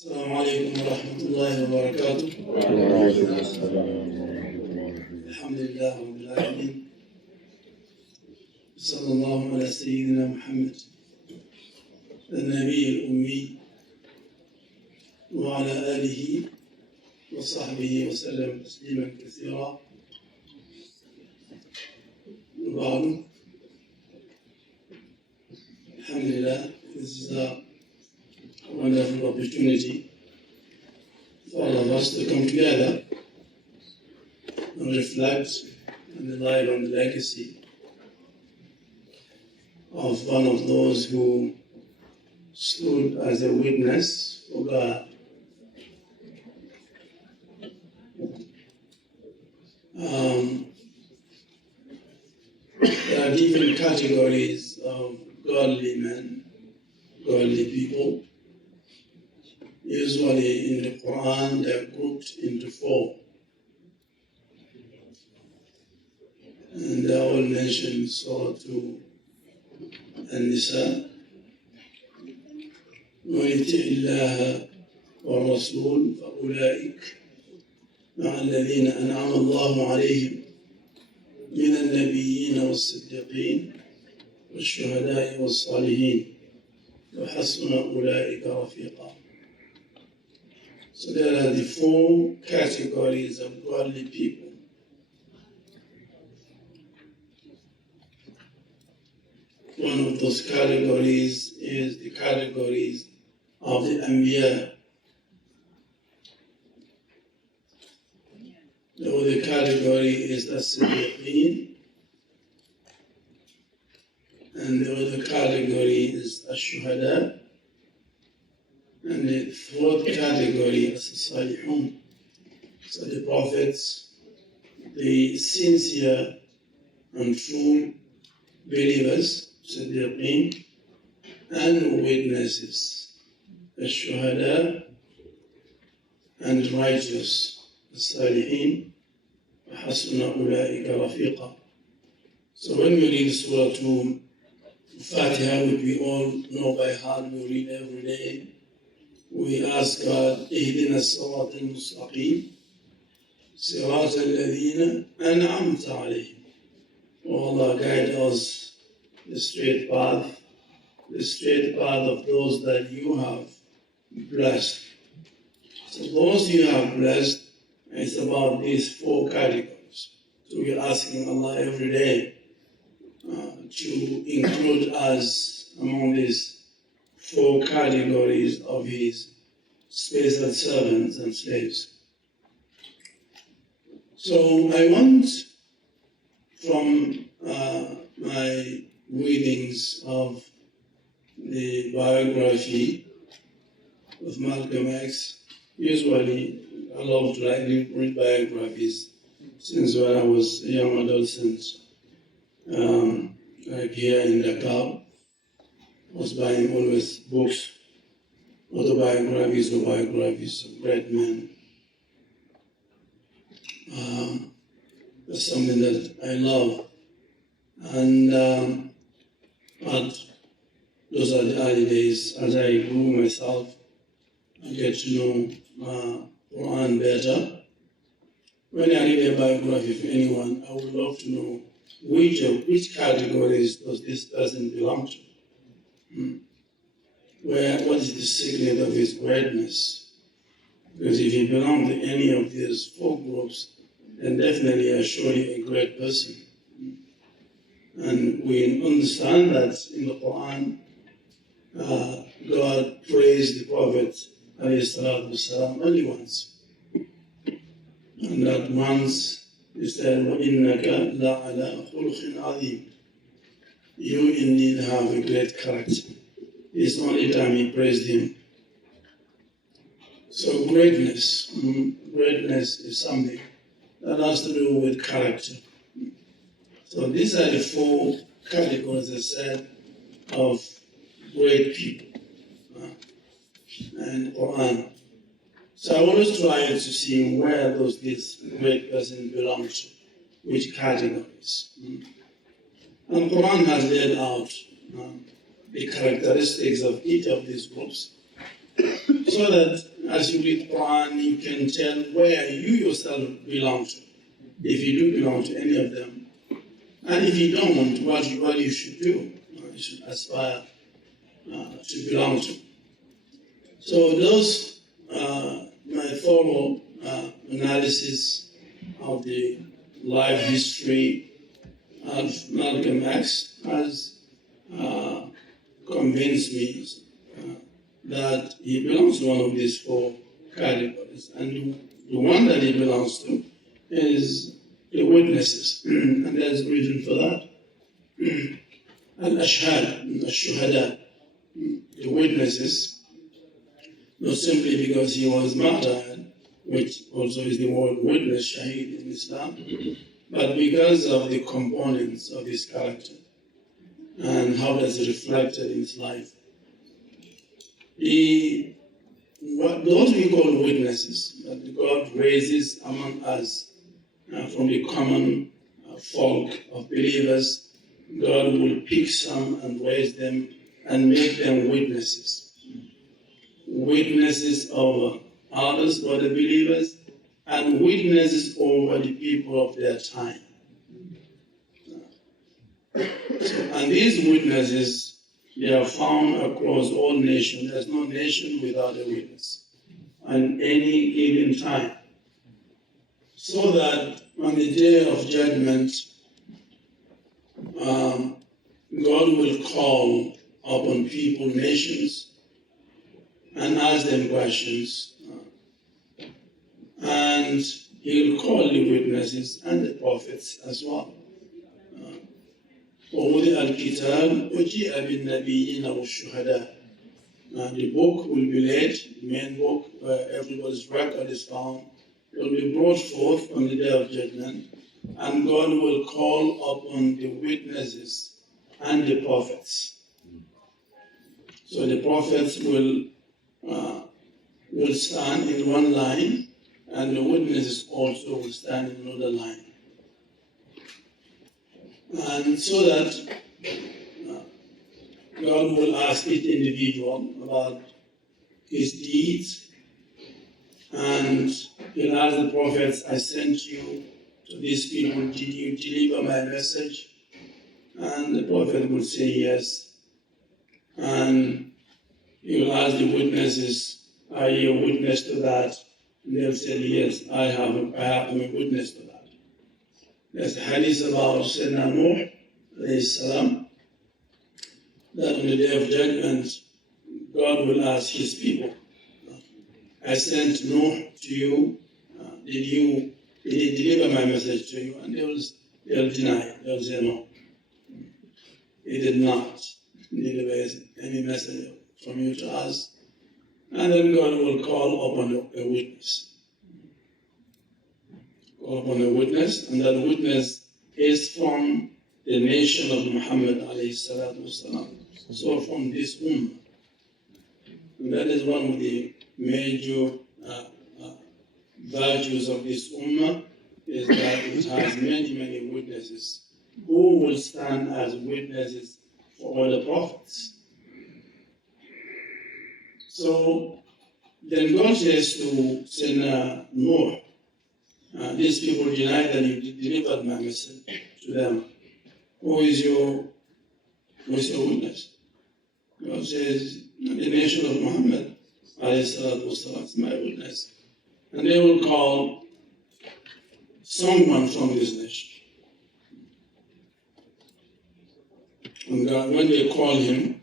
السلام عليكم ورحمة الله وبركاته. الحمد لله رب العالمين. صلى الله على سيدنا محمد النبي الأمي وعلى آله وصحبه وسلم تسليما كثيرا. وبعد, Alhamdulillah, this is a wonderful opportunity for all of us to come together and reflect and rely on the legacy of one of those who stood as a witness for God. There are different categories of godly men, godly people. Usually in the Quran, they are grouped into four. And they are all mentioned in Surah An-Nisa. وَمَنْ يُطِعِ اللَّهَ وَالرَّسُولَ فَأُولَئِكَ مع الذين أنعم الله عليهم من النبيين والصديقين والشهداء والصالحين وحسن أولئك رفيقا. So there are the four categories of godly people. One of those categories is the categories of the Anbiya. The other category is the Siddiqeen, and the other category is the Shuhada, and the fourth category is the Salihun. So the prophets, the sincere and true believers, Siddiqeen, and witnesses, the Shuhada, and righteous, the Salihin. وحسن أولئك رفيقا. So when we read Surah Fatiha, which we all know by heart, we read every day, we ask God, اهدنا الصراط المستقيم صراط الذين أنعمت عليهم. Oh Allah, guide us the straight path of those that you have blessed. So those you have blessed, it's about these four categories. So we're asking Allah every day to include us among these four categories of His special servants and slaves. So I want, from my readings of the biography of Malcolm X, usually I love to read biographies since when I was a young adolescent. Like here in Dakar, I was buying always books, autobiographies or biographies of great men. That's something that I love. And but those are the early days. As I grew myself, I get to know Quran better. When I read a biography of anyone, I would love to know which categories does this person belong to? What is the secret of his greatness? Because if he belongs to any of these four groups, then definitely are surely a great person. And we understand that in the Quran, God praised the Prophet ﷺ only once. And that once he said, وَإِنَّكَ لَعَلَىٰ خُلُقٍ عَظِيمٍ. You indeed have a great character. It's the only time he praised him. So greatness is something that has to do with character. So these are the four categories, I said, of great people and Quran. So I always try to see where these great persons belong to, which categories. And Quran has laid out the characteristics of each of these groups. so that as you read Quran, you can tell where you yourself belong to, if you do belong to any of them. And if you don't, what you should do, you should aspire to belong to. So those, my thorough analysis of the life history of Malcolm X has convinced me that he belongs to one of these four categories. And the one that he belongs to is the witnesses. And there's a reason for that. Al-Ashhad, Al-Shuhada, the witnesses, not simply because he was martyred, which also is the word witness, shaheed in Islam, but because of the components of his character and how that's reflected in his life. Those we call witnesses, that God raises among us from the common folk of believers, God will pick some and raise them and make them witnesses. Witnesses over others, other believers, and witnesses over the people of their time. And these witnesses, they are found across all nations. There's no nation without a witness on any given time. So that on the day of judgment, God will call upon people, nations, and ask them questions. And he will call the witnesses and the prophets as well. ووضع الكتاب وجيء بالنبيين والشهداء. The book will be laid, the main book where everybody's record is found, will be brought forth on the day of judgment, and God will call upon the witnesses and the prophets. So the prophets will stand in one line, and the witnesses also will stand in another line. And so that God will ask each individual about his deeds, and he'll ask the prophets, I sent you to these people, did you deliver my message? And the prophet will say yes. And he will ask the witnesses, are you a witness to that? And they'll say, yes, I am a witness to that. There's a hadith about Sayyidina Nuh, alayhi salam, that on the day of judgment, God will ask his people, I sent Nuh to you, did he deliver my message to you? And they'll deny, they'll say no. He did not deliver any message from you to us. And then God will call upon a witness. Upon a witness, and that witness is from the nation of Muhammad alayhi salatu wasalam. So from this ummah. And that is one of the major virtues of this ummah, is that it has many, many witnesses who will stand as witnesses for all the prophets. So then God says to Sayyidina Nuh, these people deny that you delivered my message to them. Who is your witness? God says, the nation of Muhammad, is my witness. And they will call someone from this nation. And God, when they call him,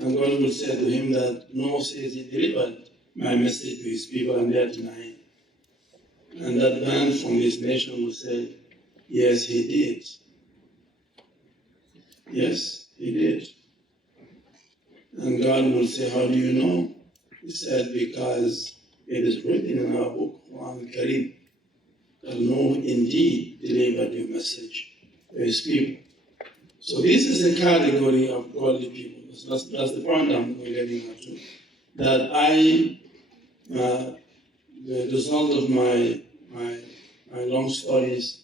and God will say to him that Noah says he delivered my message to his people, and they are denying. And that man from this nation will say, yes, he did. Yes, he did. And God will say, how do you know? He said, because it is written in our book, Quran Kareem, that Noah indeed delivered your message to his people. So this is a category of godly people. That's the point I'm getting at to. That the result of my long studies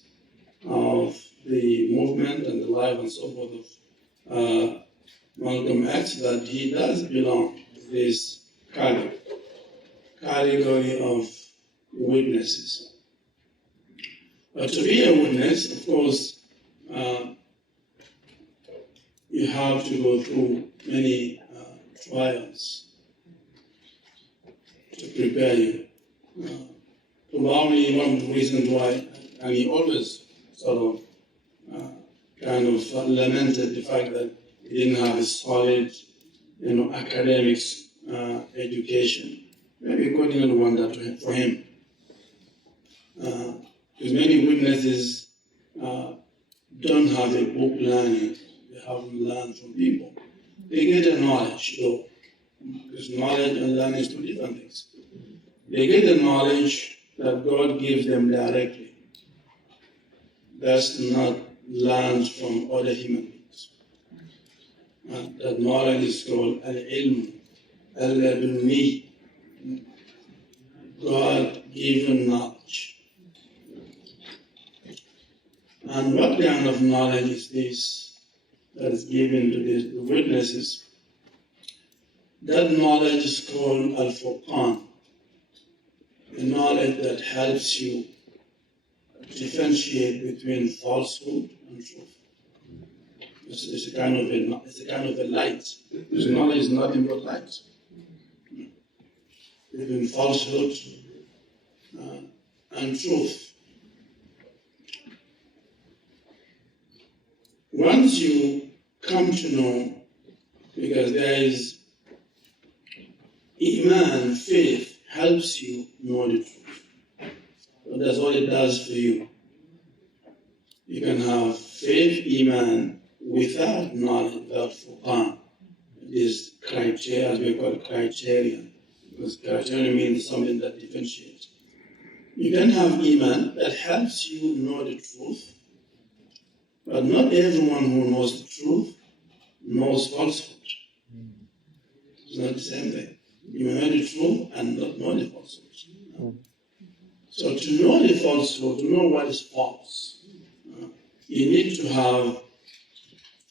of the movement and the life and so forth of Malcolm X, that he does belong to this category of witnesses. But to be a witness, of course, you have to go through many trials to prepare you. Probably one of the reasons why, and he always sort of lamented the fact that he didn't have a solid, academics education. Maybe God didn't want that for him. Because many witnesses don't have a book learning. They haven't learned from people. They get the knowledge, though, because knowledge and learning is two different things. They get the knowledge that God gives them directly. That's not learned from other human beings. That knowledge is called al-ilm, al-ladunni, God-given knowledge. And what kind of knowledge is this that is given to the witnesses? That knowledge is called al-furqan, the knowledge that helps you differentiate between falsehood and truth. It's a kind of a light. Because knowledge is nothing but light. Between falsehood and truth. Once you come to know, because there is Iman, faith, helps you know the truth. So that's what it does for you. You can have faith, Iman, without knowledge, without Furqan. This criteria, as we call it, criterion. Because criterion means something that differentiates. You can have Iman that helps you know the truth, but not everyone who knows the truth knows falsehood. It's not the same thing. You may know the truth and not know the falsehood. So to know the falsehood, to know what is false, you need to have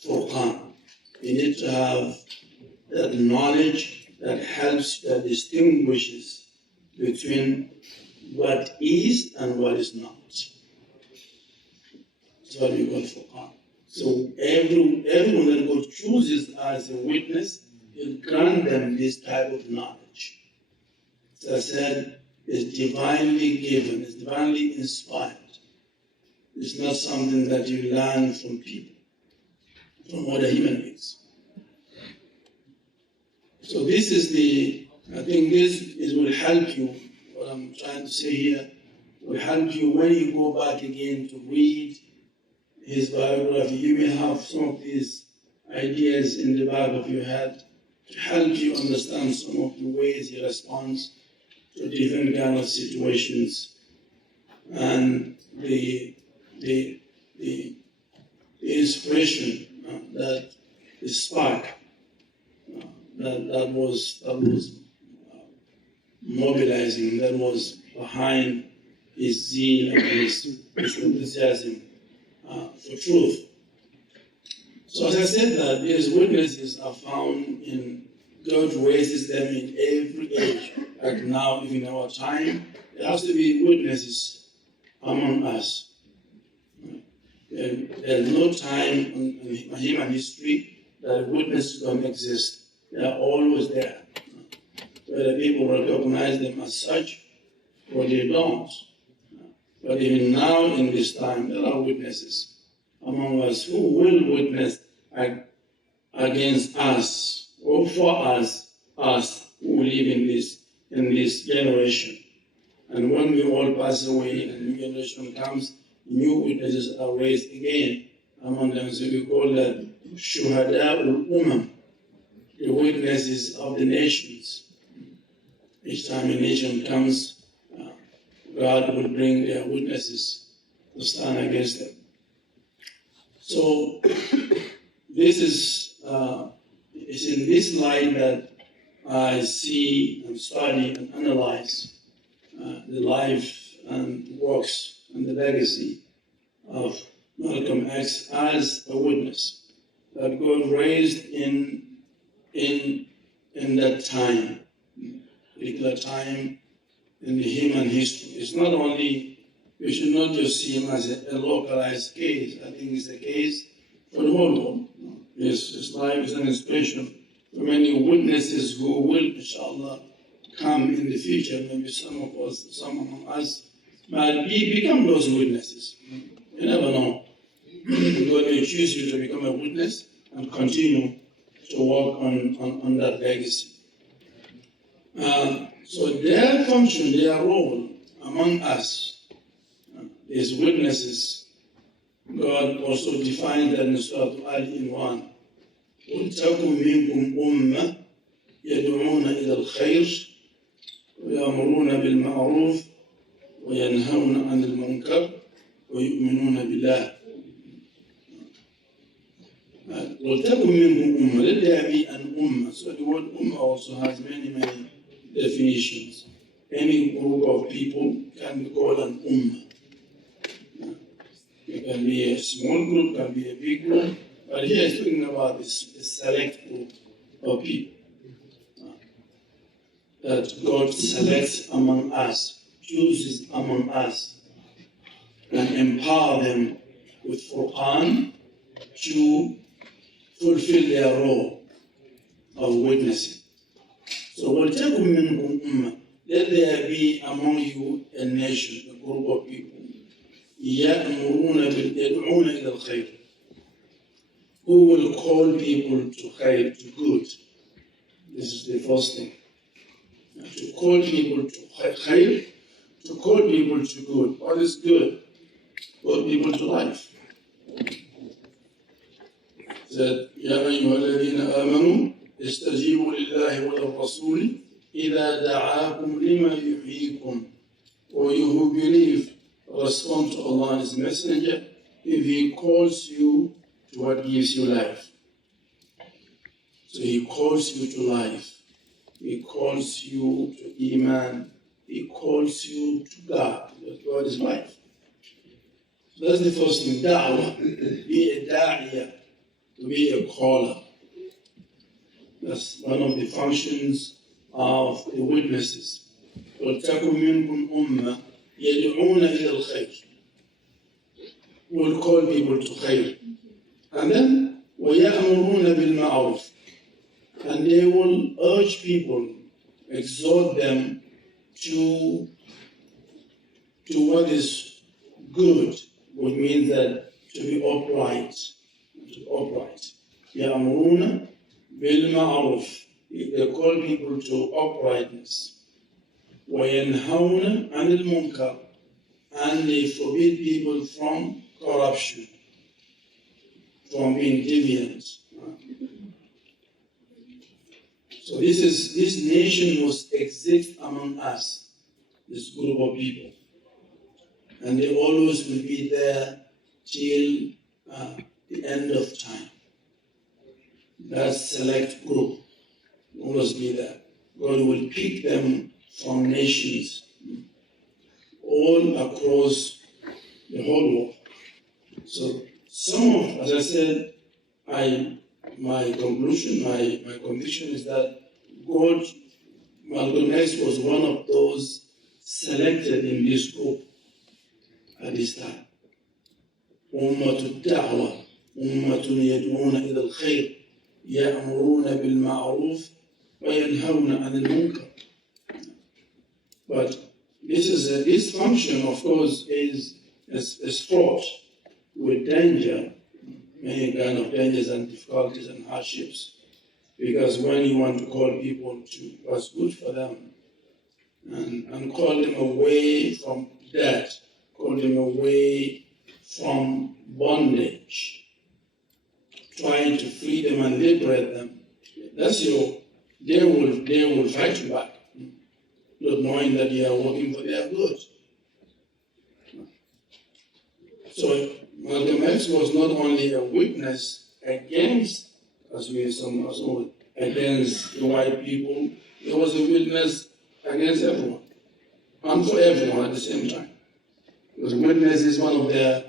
Furqan. You need to have that knowledge that helps, that distinguishes between what is and what is not. That's what we call Furqan. So everyone that God chooses as a witness, He'll grant them this type of knowledge. As I said, it's divinely given, it's divinely inspired. It's not something that you learn from people, from other human beings. So this is I think this will help you, what I'm trying to say here, will help you when you go back again to read his biography. You may have some of these ideas in the back of your head to help you understand some of the ways he responds to different kind of situations, and the inspiration that the spark that was mobilizing, that was behind his zeal and his enthusiasm for truth. So as I said, that these witnesses are found in, God raises them in every age. Like now, even in our time, there has to be witnesses among us. There's no time in human history that witnesses don't exist. They are always there. Whether people recognize them as such or they don't. But even now, in this time, there are witnesses among us who will witness against us or for us who live in this generation. And when we all pass away and new generation comes, new witnesses are raised again among them. So we call that Shuhada ul-Umam, the witnesses of the nations. Each time a nation comes, God will bring their witnesses to stand against them. So this is it's in this light that I see and study and analyze the life and works and the legacy of Malcolm X as a witness that God raised in that time. particular time in the human history. It's not only, we should not just see him as a localized case. I think it's a case for the whole world. His life is an inspiration for many witnesses who will, inshallah, come in the future. Maybe some of us, some among us, might become those witnesses. You never know. God may choose you to become a witness and continue to work on that legacy. So their function, their role among us is witnesses. God also defined that in Surah Al-Imran. وَلْتَكُنْ مِنْكُمْ أُمَّةٌ يَدْعُونَ إِلَى الْخَيْرِ وَيَأْمُرُونَ بِالْمَعْرُوفِ وَيَنْهَوْنَ عَنِ الْمُنْكَرِ وَيُؤْمِنُونَ بِاللَّهِ. وَلْتَكُنْ مِنْكُمْ أُمَّةٌ. Let there be an ummah. So the word ummah also has many definitions. Any group of people can be called an ummah. It can be a small group, can be a big group, but here it's talking about this select group of people that God selects among us, chooses among us, and empower them with Quran to fulfill their role of witnessing. So, وَلْتَكُنْ مِنْكُمْ أُمَّةٌ. Let there be among you a nation, a group of people, يَأْمُرُونَ يَدْعُونَ إِلَى الْخَيْرِ, who will call people to khair, to good. This is the first thing. To call people to khair, to call people to good. What is good? Call people to life. That يَا أَيُّهَا الَّذِينَ آمَنُوا اسْتَجِيبُوا لِلَّهِ وَلِلرَّسُولِ إِذَا دَعَاكُمْ لِمَا يُحْيِيكُمْ. Or you who believe, respond to Allah and His Messenger if He calls you to what gives you life. So He calls you to life. He calls you to Iman. He calls you to God. That God is life. So that's the first thing. Da'wah. Be a da'iyah. To be a caller. That's one of the functions of the witnesses. وَلْتَكُنْ مِنْكُمْ أُمَّةٌ يَدْعُونَ إِلَى الْخَيْرِ. Will call people to khair. And then وَيَأْمُرُونَ بِالْمَعْرُوفِ. And they will urge people, exhort them to what is good, which means that to be upright. يَأْمُرُونَ بِالْمَعْرُوفِ. They call people to uprightness. وَيَنْهَوْنَ عَنِ الْمُنْكَرِ. And they forbid people from corruption, from being deviant. So this nation must exist among us, this group of people. And they always will be there till the end of time. That select group will always be there. God will pick them from nations all across the whole world. So some of, as I said, my conclusion, my conviction is that God, Malcolm X was one of those selected in this group at this time. أمة الدعوة أمة يدعون إلى الخير يأمرون بالمعروف وينهون عن المنكر. But this function, of course, is fraught with danger, many kind of dangers and difficulties and hardships. Because when you want to call people to what's good for them and call them away from debt, call them away from bondage, trying to free them and liberate them, they will fight you back, not knowing that you are working for their good. So Malcolm X was not only a witness against, as we some against the white people, he was a witness against everyone, and for everyone at the same time. Because witness is one of their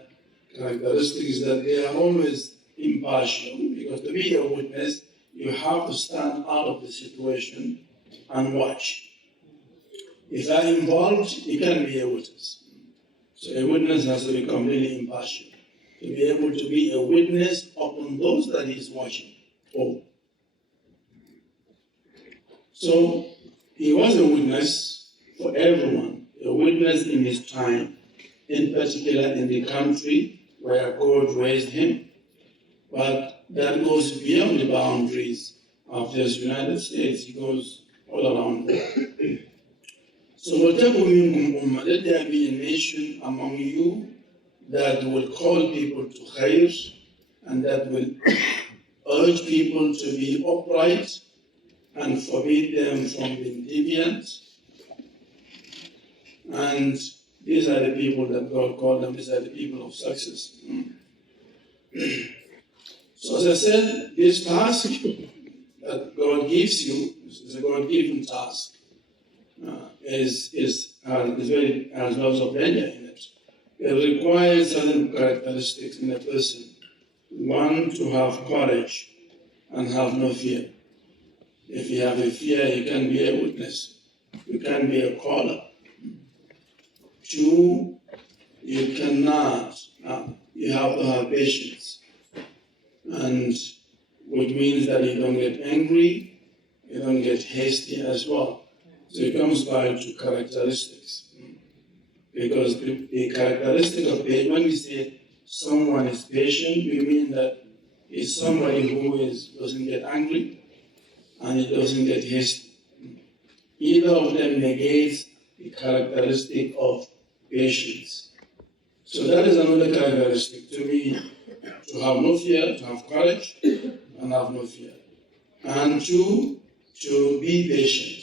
characteristics, that they are always impartial. Because to be a witness, you have to stand out of the situation and watch. If they are involved, he can be a witness. So a witness has to be completely impartial, to be able to be a witness upon those that he is watching over. So he was a witness for everyone, a witness in his time, in particular in the country where God raised him. But that goes beyond the boundaries of the United States. It goes all around the world. So وَلْتَكُنْ مِنْكُمْ أُمَّةٌ, let there be a nation among you that will call people to khair, and that will urge people to be upright and forbid them from being deviant. And these are the people that God called them, these are the people of success. So as I said, this task that God gives you is a God-given task. Has lots of danger in it. It requires certain characteristics in a person. One, to have courage and have no fear. If you have a fear, you can be a witness. You can be a caller. Two, you cannot. You have to have patience, and which means that you don't get angry, you don't get hasty as well. So it comes back to characteristics. Because the characteristic of patient, when we say someone is patient, we mean that it's somebody who doesn't get angry and he doesn't get hasty. Either of them negates the characteristic of patience. So that is another characteristic, to be to have no fear, to have courage and have no fear. And two, to be patient.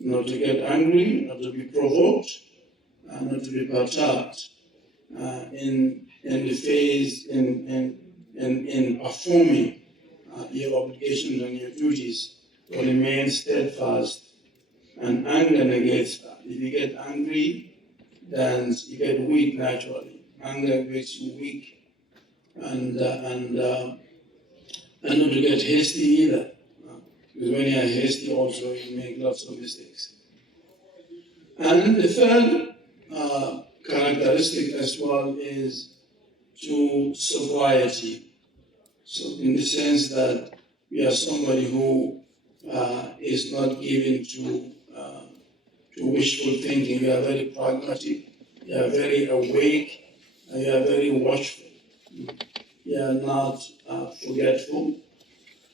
Not to get angry, not to be provoked, not to be perturbed in the phase, in performing your obligations and your duties, to remain steadfast. And anger negates that. If you get angry, then you get weak naturally. Anger makes you weak, and not to get hasty either. Because when you are hasty also, you make lots of mistakes. And the third characteristic as well is to sobriety. So in the sense that we are somebody who is not given to wishful thinking. You are very pragmatic, you are very awake, and you are very watchful. You are not forgetful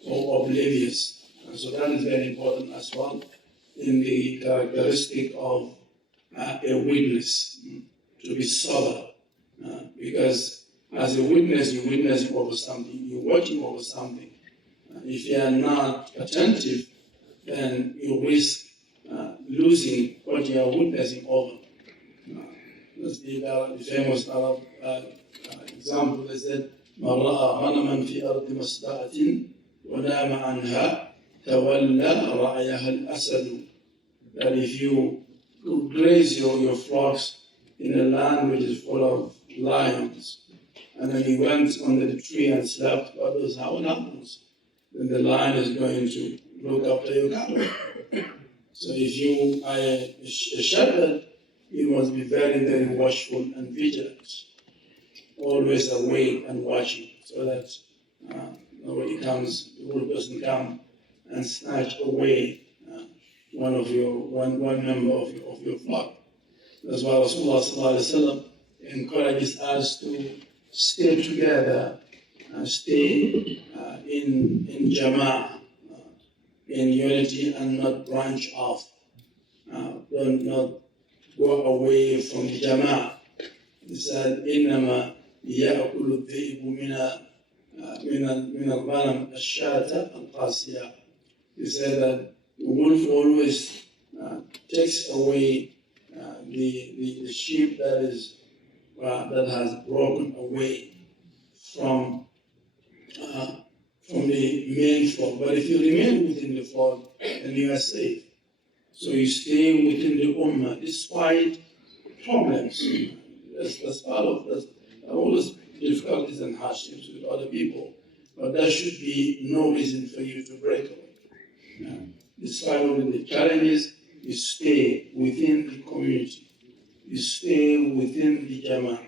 or oblivious. And so that is very important as well in the characteristic of a witness, to be sober. Because as a witness, you're witnessing over something, you're watching over something. If you are not attentive, then you risk losing what you are witnessing over. That's the famous Arab example. They said, مَنْ رَأَى غَنَمًا فِي أَرْضِ مَصْدَعَةٍ وَنَامَ عَنْهَا تَوَلَّى رَعْيَهَا الْأَسَدُ. That if you graze your flocks in a land which is full of lions, and then you went under the tree and slept, what happens? Then the lion is going to look after your cattle. So if you are a shepherd, you must be very, very watchful and vigilant, always awake and watching, so that nobody comes, the wolf doesn't come and snatch away one member of your flock. That's why Rasulullah sallallahu alaihi wasallam encourages us to stay together and stay in jama'ah, in unity, and not branch off. Don't not go away from the jama'ah. He said, إِنَّمَا يَأْكُلُ الذِّئْبُ مِنَ الْغَنَمِ الشَّاةَ الْقَاسِيَةَ. He said that the wolf always takes away the sheep that has broken away from the main flock. But if you remain within the flock, then you are safe. So you stay within the ummah despite problems. That's part of that. Always difficulties and hardships with other people, but that should be no reason for you to break away. Despite all the challenges, you stay within the community, you stay within the Jama'ah,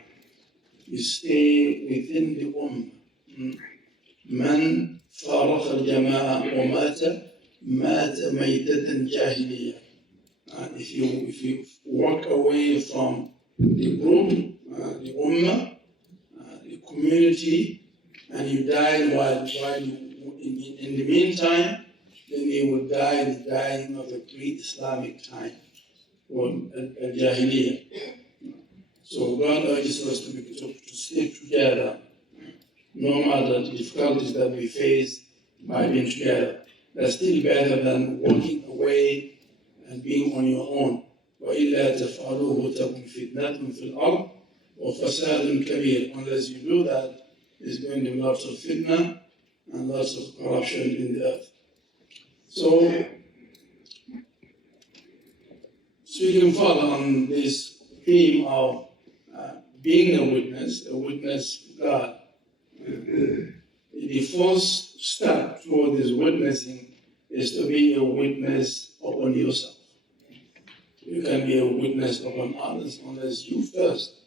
you stay within the Ummah. من فارق الجماعة ومات مات ميتة جاهلية. If you walk away from the group, the Ummah, the community, and you die while in the meantime, then you will die the dying of a pre-Islamic time, or a Jahiliyyah. So God urges us to stay together, no matter the difficulties that we face by being together. That's still better than walking away and being on your own. وَإِلَّا تَفْعَلُوهُ تَكُنْ فِتْنَةٌ فِي الْأَرْضِ وَفَسَادٌ كَبِيرٌ. Unless you do that, there's going to be lots of fitna and lots of corruption in the earth. So, speaking further on this theme of being a witness to God, the first step toward this witnessing is to be a witness upon yourself. You can be a witness upon others unless you first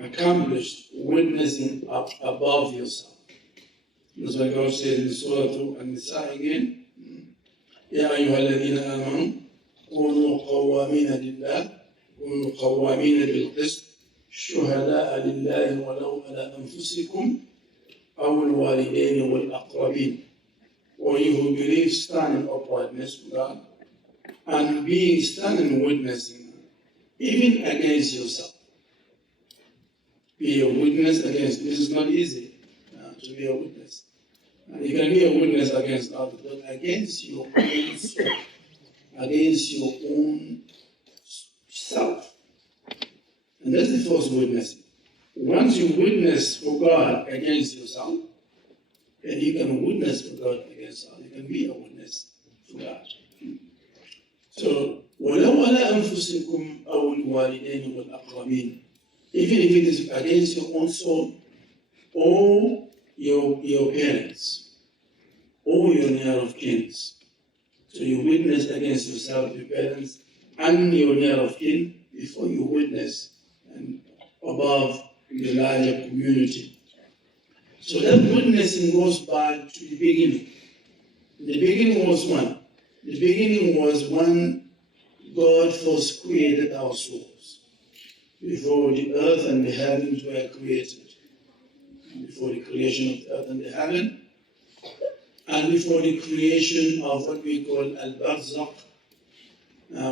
accomplished witnessing up above yourself. That's why God said in Surah An-Nisa again, يا أيها الذين آمنوا كونوا قوامين بالقسط شهداء لله ولو على أنفسكم أو الوالدين والأقربين. Or you who believe, stand in uprightness to God, and standing witnessing, even against yourself. Be a witness against. This is not easy to be a witness. You can be a witness against others, but against your own soul, against your own self. And that's the first witnessing. Once you witness for God against yourself, then you can witness for God against others. You can be a witness for God. So, وَلَوْ عَلَىٰ أَنفُسِكُمْ أَوْ الْوَالِدَيْنِ وَالْأَقْرَبِينَ. Even if it is against your own soul, or your parents, or your near of kin. So you witness against yourself, your parents, and your near of kin before you witness and above the larger community. So that witnessing goes back to the beginning. The beginning was when? The beginning was when God first created our souls. Before the earth and the heavens were created. Before the creation of the earth and the heaven. And before the creation of what we call al-Barzakh,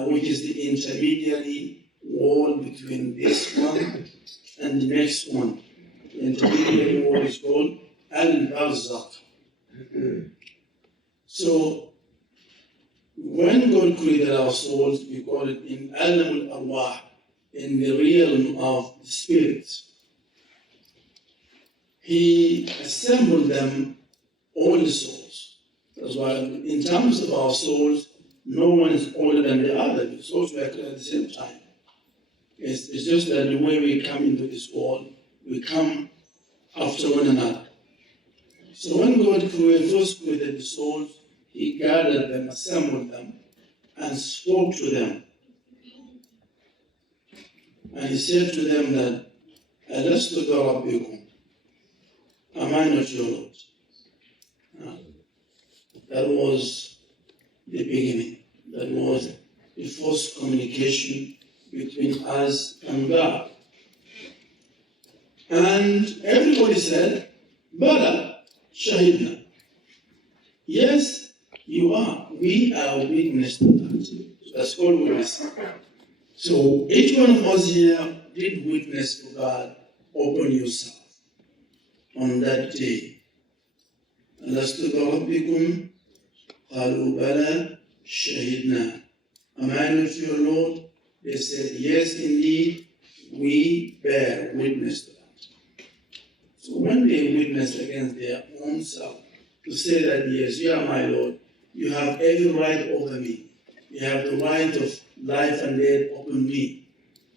which is the intermediary wall between this one and the next one. The intermediary wall is called al-Barzakh. So, when God created our souls, we call it in alam al-arwah, in the realm of the spirit. He assembled them, all the souls. That's why in terms of our souls, no one is older than the other. The souls were created at the same time. It's just that the way we come into this world, we come after one another. So when God first created the souls, He gathered them, assembled them, and spoke to them. And He said to them that, أَلَسْتُ بِرَبِّكُمْ? Am I not your Lord? That was the beginning. That was the first communication between us and God. And everybody said, Bala, Shahidna. Yes, you are. We are witness to that. That's called witness. So each one of us here did witness to God. Open yourself on that day. أَلَسْتُ بِرَبِّكُمْ قَالُوا بَلَى شَهِدْنَا. Am I not your Lord? They said, yes, indeed, we bear witness to that. So when they witnessed against their own self, to say that, yes, you are my Lord, you have every right over me. You have the right of life and death upon me.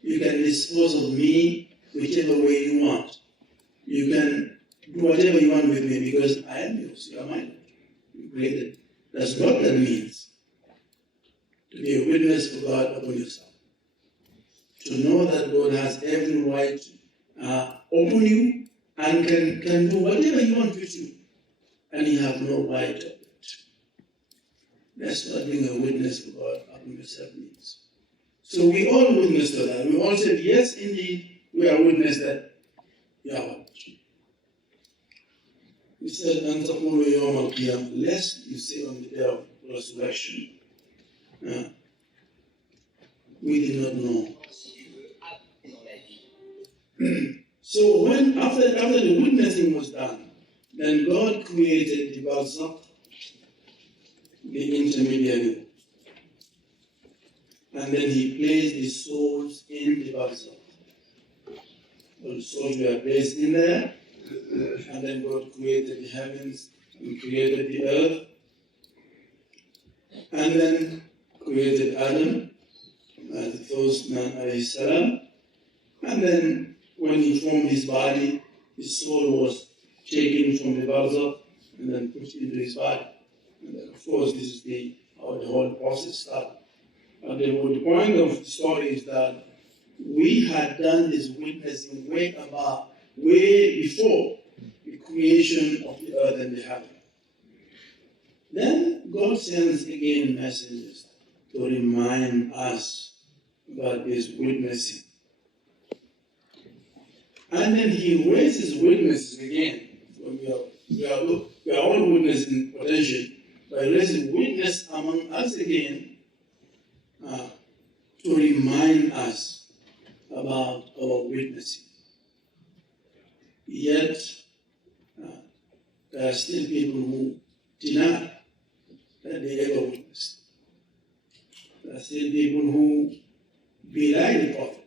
You can dispose of me whichever way you want. You can do whatever you want with me because I am yours. You are mine. You created That's what that means, to be a witness for God upon yourself. To know that God has every right upon you and can do whatever He wants you to do, and you have no right of it. That's what being a witness for God upon yourself means. So we all witness to that. We all said, yes, indeed, we are witness that Yahweh. He said, أَن تَقُولُوا يَوْمَ الْقِيَامَةِ, lest you say on the day of resurrection, we did not know. So when after the witnessing was done, then God created the barzakh, the intermediary, and then He placed the souls in the barzakh. All the souls were placed in there, and then God created the heavens and created the earth, and then created Adam as the first man, alayhi salam, and then when He formed his body, his soul was taken from the barzakh and then put into his body. And then, of course, this is how the whole process started. And the point of the story is that we had done this witnessing way before the creation of the earth and the heaven. Then God sends again messengers to remind us about this witnessing. And then He raises witnesses again. We are all witnesses in potential, by raising witness among us again to remind us about our witnessing. Yet, there are still people who deny that they ever witnessed. There are still people who belie the prophet.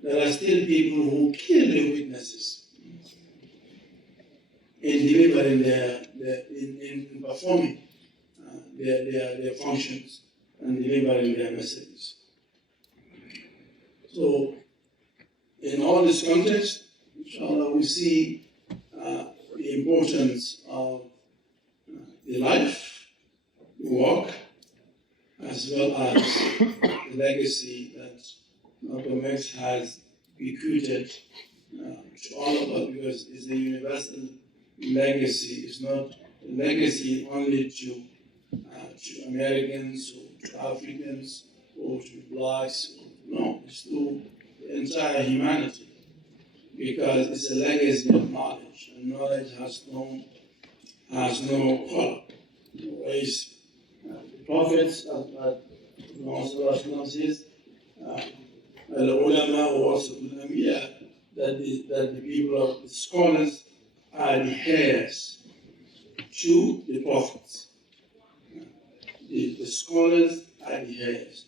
There are still people who kill the witnesses in delivering in performing their functions and delivering their messages. So, in all this context, inshallah, we see the importance of the life, the work, as well as the legacy that Malcolm X has bequeathed to all of us, because it's a universal legacy. It's not a legacy only to Americans or to Africans or to blacks. No, it's to the entire humanity, because it's a legacy of knowledge, and knowledge has no color, no race. The prophets, as Muhammad says, al-ulama warasatul anbiya, that the people of the scholars are the heirs to the prophets. The scholars are the heirs.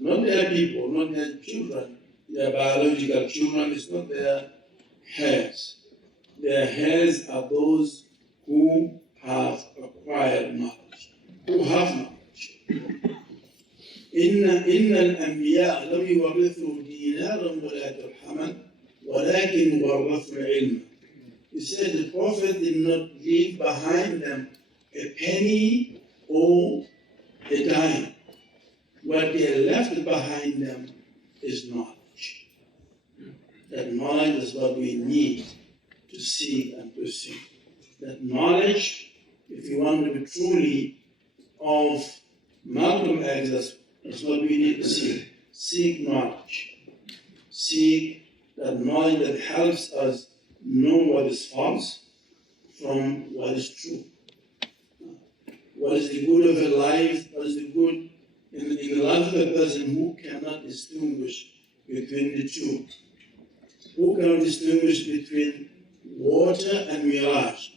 Not their people, not their children, their biological children, it's not their heirs. Their heirs are those who have acquired knowledge, who have knowledge. إن الأنبياء لم يورثوا دينارا ولا درهما ولكن ورثوا العلم. He said the Prophet did not leave behind them a penny or a dime. What they left behind them is knowledge. That knowledge is what we need to seek and pursue. That knowledge, if you want to be truly of Malcolm X, that's what we need to seek. Seek knowledge. Seek that knowledge that helps us know what is false from what is true. What is the good of a life? What is the good in the life of a person who cannot distinguish between the two? Who cannot distinguish between water and mirage?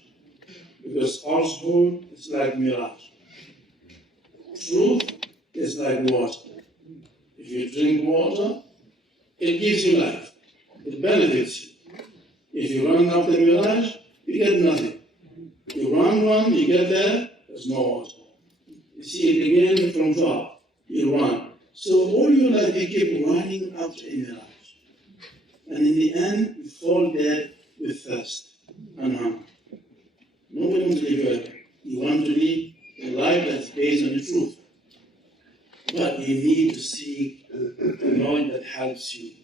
Because falsehood is like mirage. Truth is like water. If you drink water, it gives you life. It benefits you. If you run after mirage, you get nothing. You run one, you get there, there's no water. You see it again from far, you run. So all your life you keep running after a mirage. And in the end, you fall dead with thirst and hunger. Nobody wants to live forever. You want to live a life that's based on the truth. But you need to seek knowledge that helps you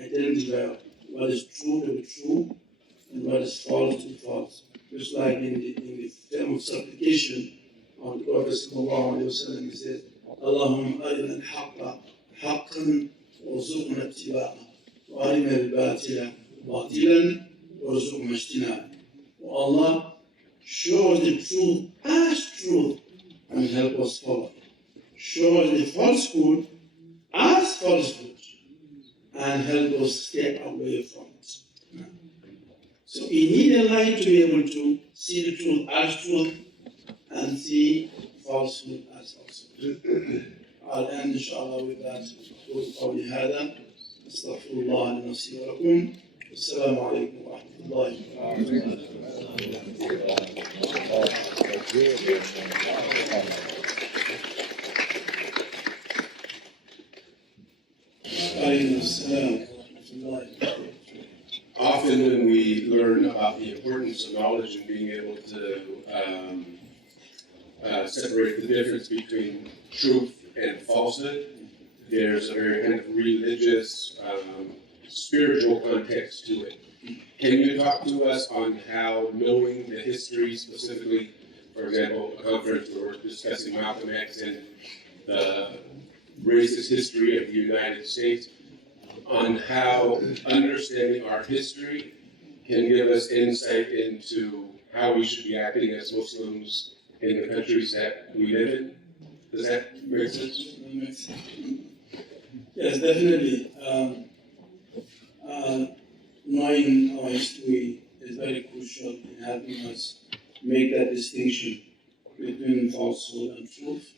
identify what is true to be true and what is false to be false. Just like in the term of supplication, on the Prophet sallallahu alayhi wa sallam, he says, Allahumma arina al-haqqa haqqan warzuqna ittiba'ah wa arina al-batila batilan warzuqna ijtinabah. Oh Allah, show us the truth as truth and help us follow it. Show us the falsehood as falsehood and help us stay away from it. So you need a light to be able to see the truth as truth and see falsehood as falsehood. I'll end inshallah with that. قولي هذا استغفر الله لنفسي ولكم والسلام عليكم ورحمة الله وبركاته. Often when we learn about the importance of knowledge and being able to separate the difference between truth and falsehood, there's a very kind of religious, spiritual context to it. Can you talk to us on how knowing the history, specifically, for example, a conference where we're discussing Malcolm X and the racist history of the United States, on how understanding our history can give us insight into how we should be acting as Muslims in the countries that we live in? Does that make sense? That makes sense. Yes, definitely. Knowing our history is very crucial in helping us make that distinction between falsehood and truth.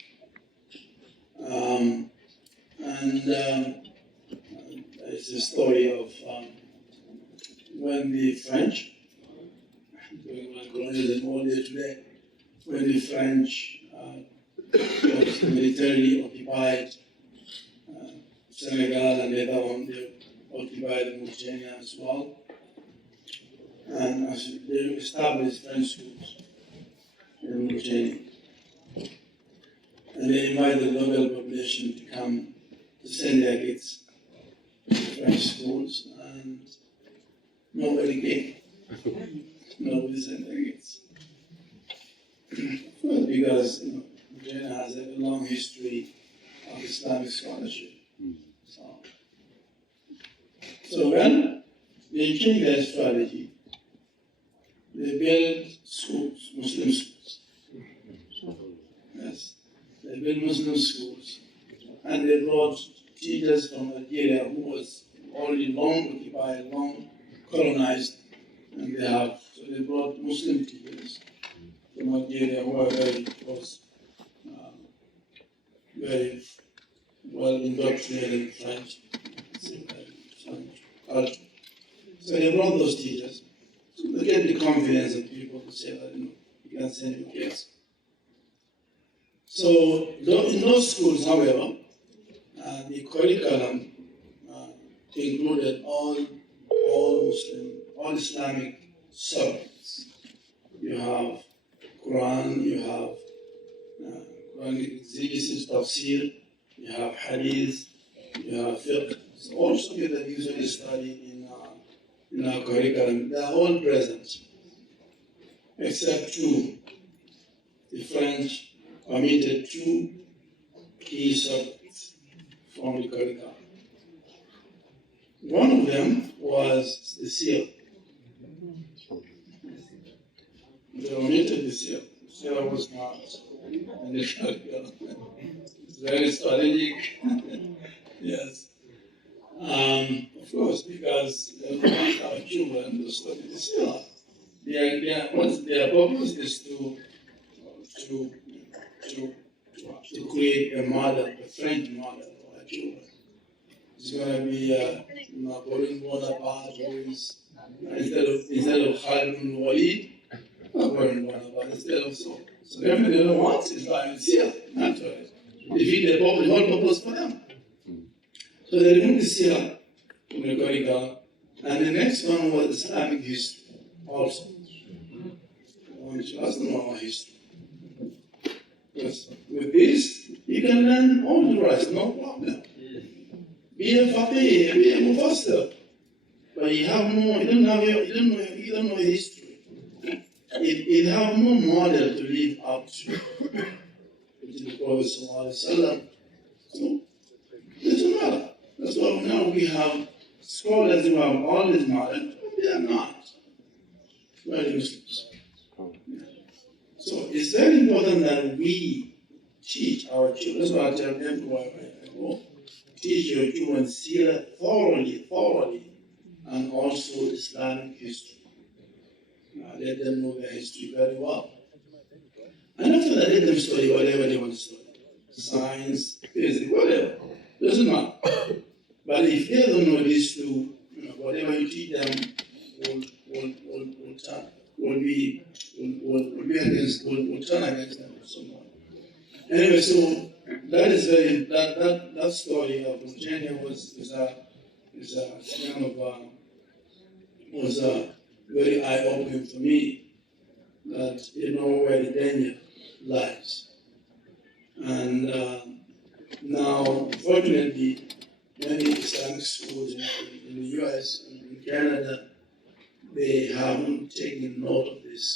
It's a story of when the French, doing colonialism all day today, when the French militarily occupied Senegal and later on they occupied Mauritania as well. And they established French schools in Mauritania. And they invited the local population to come to send their kids to French schools, and nobody came. Nobody sent their kids. Well, because Mauritania has a long history of Islamic scholarship. So when they changed their strategy, they built schools, Muslim schools. Yes, they built Muslim schools, and they brought teachers from Algeria who was already long occupied, long colonized, and they brought Muslim teachers from Algeria who are very close, very well indoctrinated in French culture. So they brought those teachers to get the confidence of people to say that you can send your kids. So in those schools, however, the curriculum included all Muslim, all Islamic subjects. You have Quran, you have Quranic exegesis, tafsir, you have hadith, you have fiqh. So all subjects that usually study in our curriculum, they are all present, except two. The French omitted two key subjects from the curriculum. One of them was the seal. They omitted the seal. The seal was not in the curriculum. It's very strategic. Yes. Of course, because they want our children to study the seal. Their purpose is to create a model, a French model for our children. It's going to be Napoleon Bonaparte, who is instead of Khalid bin Walid, Napoleon Bonaparte, instead of so. So definitely they don't want Islamic seal, naturally. Defeat the whole purpose for them. So they removed the seal from the curriculum, and the next one was Islamic history also. That's the normal history. Yes. With this, you can learn all the rest, no problem. Be a faqih, be a mufassir. But you have no, you don't know history. You have no model to live up to, which is the Prophet Sallallahu Alaihi Wasallam. So, it doesn't matter. That's why now we have scholars who have all this knowledge, but they are not very Muslims. So it's very important that we teach our children. That's why I tell them I go, teach your children Sirah thoroughly, and also Islamic history. Let them know their history very well. And after that, let them study whatever they want to study. Science, physics, whatever. Doesn't matter. But if they don't know these two, whatever you teach them will turn against them someone. Anyway, so that is that story of Virginia was very eye-opening for me, that you know where the danger lies. And now, unfortunately, many Islamic schools in the US and in Canada, they haven't taken note of this.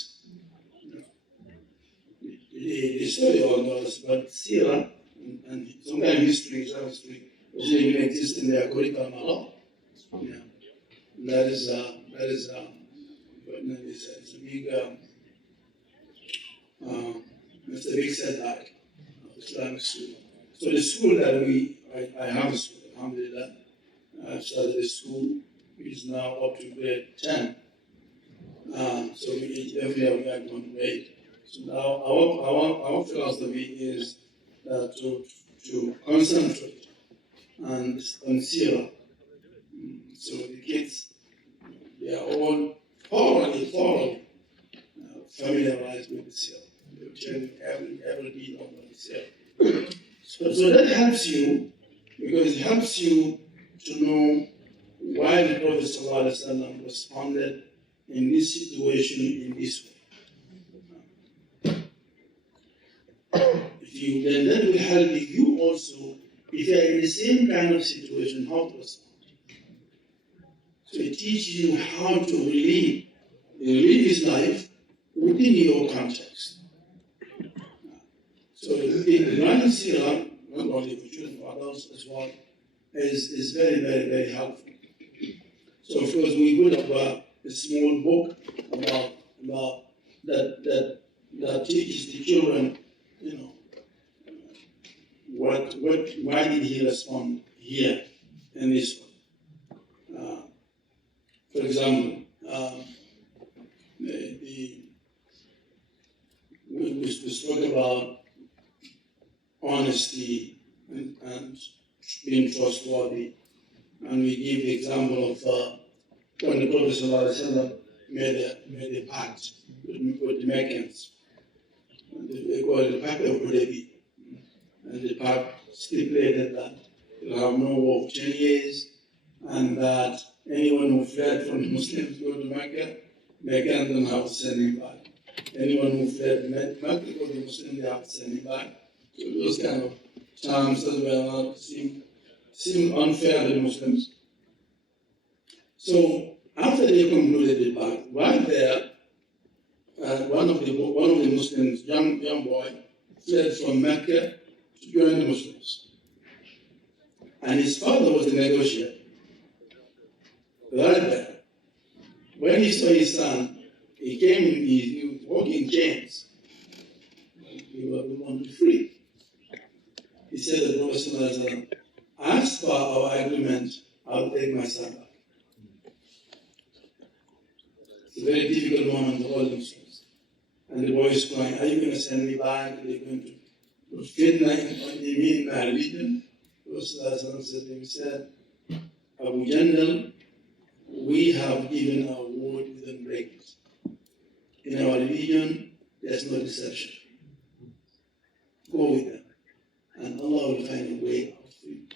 They study all those, but Sirah and sometimes history, Islamic history, doesn't even exist in their curriculum at all. Yeah. That is it's a big setback of Islamic school. So the school that I have a school, alhamdulillah. I've started a school which is now up to grade 10. So every year we are going to grade. So now our philosophy is to concentrate on Sirah. So the kids, they are all thoroughly familiarized with the Sirah. They're telling every detail of the Sirah. So that helps you, because it helps you to know why the Prophet ﷺ responded in this situation in this way. Then that will help you also, if you are in the same kind of situation, how to respond. So it teaches you how to live this life within your context. So in learning Sirah, not only for children, for adults as well, is very, very, very helpful. So of course we would have a small book about that teaches the children, why did he respond here in this one? For example, we spoke about honesty and being trustworthy, and we give the example of when the Prophet ﷺ made a pact with the Meccans. They call it the Pact of Hudaybiyah. And the pact stipulated that you'll have no war for 10 years, and that anyone who fled from the Muslims to go to Mecca, Meccans don't have to send him back. Anyone who fled from Mecca to go to the Muslims, they have to send him back. So those kind of terms as well seem unfair to the Muslims. So after they concluded the pact, right there, one of the Muslims, young boy, fled from Mecca to join the Muslims. And his father was a negotiator. Right there. When he saw his son, he was walking in chains. We want to be free. He said to the Prophet, as per our agreement, I'll take my son back. It's a very difficult moment for all the Muslims. And the boy is crying, are you going to send me back? Are you going to fitna in my religion? The Prophet said, Abu Jandal, we have given our word within break. In our religion, there's no deception. Go with them, and Allah will find a way out for you.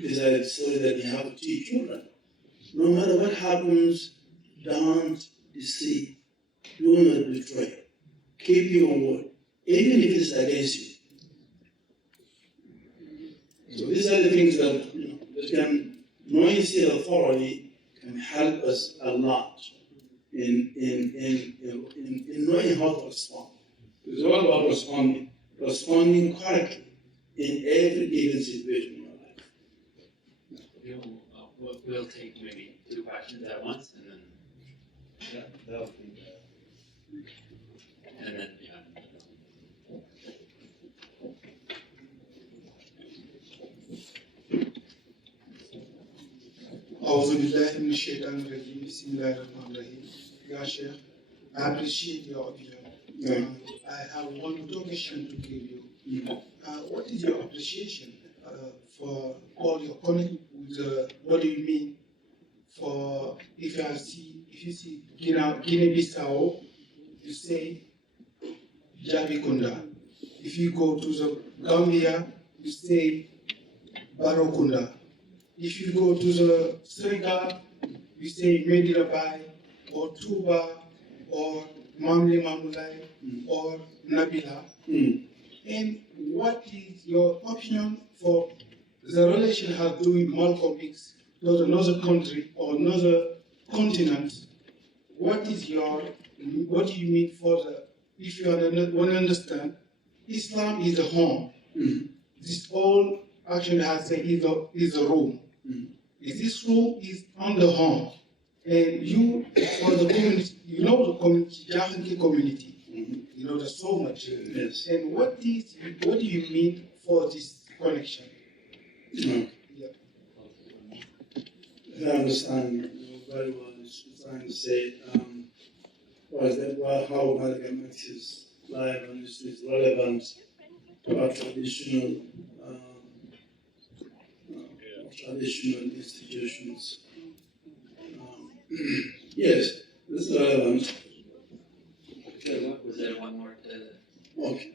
These are the story that you have to teach children. No matter what happens, don't deceive. Do not betray. keep your word, even if it's against you. So these are the things that that can, knowing Sira thoroughly, can help us a lot in knowing how to respond. It's all about responding correctly in every given situation in your life. We'll take maybe 2 questions at once, and then That'll be yeah. أعوذ بالله من الشيطان الرجيم بسم الله الرحمن الرحيم. Ya Sheikh, I appreciate your opinion. I have one question to give you. What is your appreciation for all your connect with what do you mean for if you see Guinea-Bissau, you say Jabikunda. If you go to the Gambia, you say Barokunda. If you go to the Senegal, you say Medirabai or Tuba or Mamle Mamulai or Nabila. And what is your opinion for the relation has to do with Malcolm X to another country or another continent? What do you mean for the, if you want to understand, Islam is a home. This all actually has a, is a room. This room is on the home. And you, for the community, you know the community, Jahanki community. You know there's so much. Yes. And what do you mean for this connection? Yeah. Yeah. If I understand very well, it's trying to say how Malcolm X's life and history is relevant to our traditional institutions. Yes, this is relevant. Was there one more to? Okay.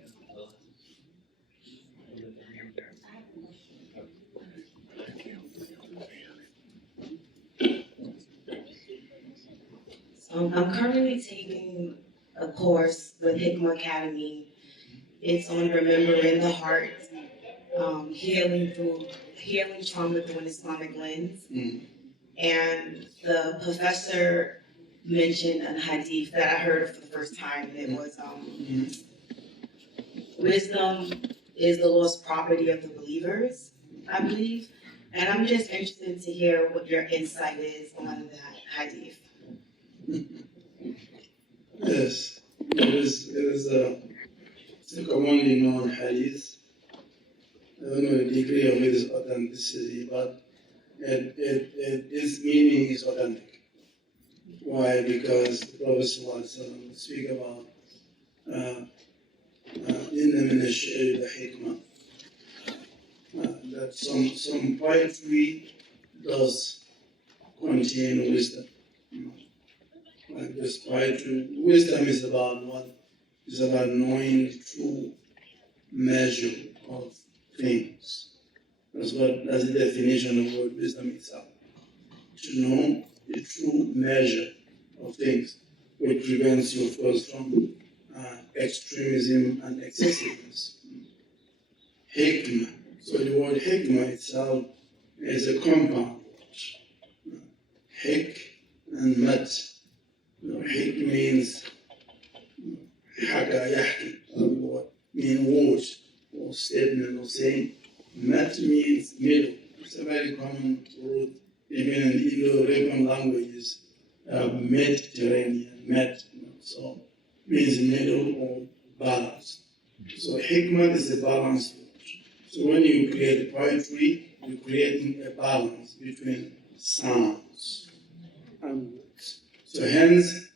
I'm currently taking a course with Hikmah Academy. It's on remembering the heart, healing trauma through an Islamic lens. And the professor mentioned a hadith that I heard for the first time. It was wisdom is the lost property of the believers, I believe. And I'm just interested to hear what your insight is on that hadith. Yes, it is a commonly known hadith. I don't know the degree of its authenticity, but its meaning is authentic. Why? Because the Prophet ﷺ would speak about inna min ash-shi'ri hikmah, that some poetry does contain wisdom. Like this poetry, wisdom is about what? It's about knowing the true measure of things. That's the definition of the word wisdom itself. To know the true measure of things, which prevents you, of course, from extremism and excessiveness. Hikmah. So the word hikmah itself is a compound word. Hik and mat. Hik means haka yahki, mean word or statement or saying. Mat means middle. It's a very common word, even in the Indo-European languages, Mediterranean, so means middle or balance. So hikmah is a balance word. So when you create poetry, you're creating a balance between sounds and words. So hence,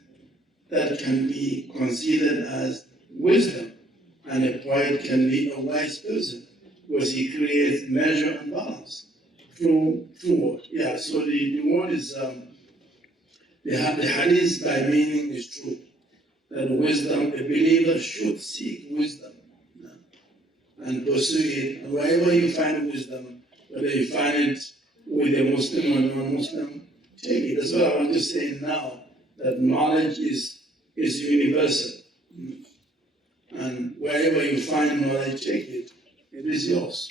that can be considered as wisdom, and a poet can be a wise person because he creates measure and balance through word. Yeah. So the word is the hadith by meaning is true. That wisdom, a believer should seek wisdom and pursue it. And wherever you find wisdom, whether you find it with a Muslim or non-Muslim, take it. That's what I want to say now, that knowledge is universal. And wherever you find knowledge, take it. It is yours.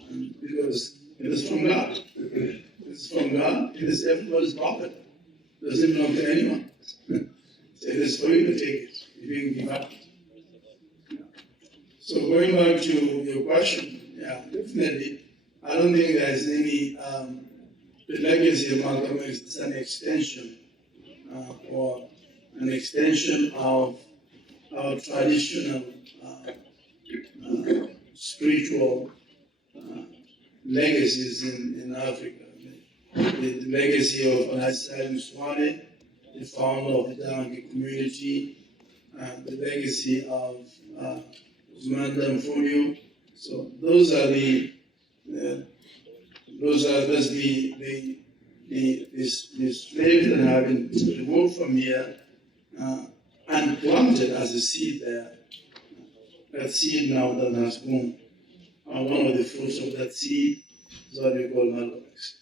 And because it is from God. It is from God. It is everybody's property. It doesn't belong to anyone. So it is for you to take it if you can give up. So going back to your question, yeah, definitely. I don't think there's any, the legacy of Malcolm X is an extension or an extension of our traditional spiritual legacies in Africa. The legacy of Al-Hassan Swade, the founder of the Dakar community, the legacy of Imam Fode. So those are the slaves that have been removed from here and planted as a seed there. That seed now that has grown. One of the fruits of that seed is what we call Malcolm X.